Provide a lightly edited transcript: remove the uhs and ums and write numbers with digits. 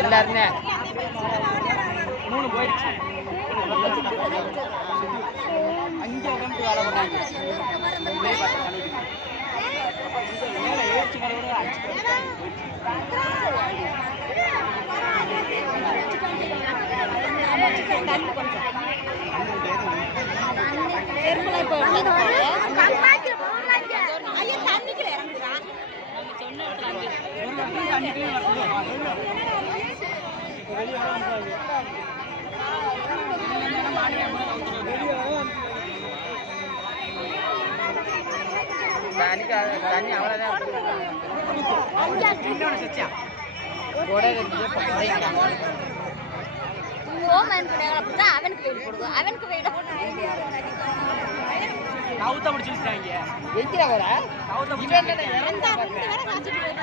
எல்லாருமே 3 போயிடுச்சு. அங்கே உட்காந்து வேலை பண்ணாங்க. தண்ணி அவ்வளோதான் அவனுக்கு வெயில் போடுது. அவனுக்கு வெயில போட்டு கவுத்த முடிச்சுட்டாங்க. எங்க வர கவுத்த முடிச்சு இறந்தா 2 வேற காய்ச்சிட்டு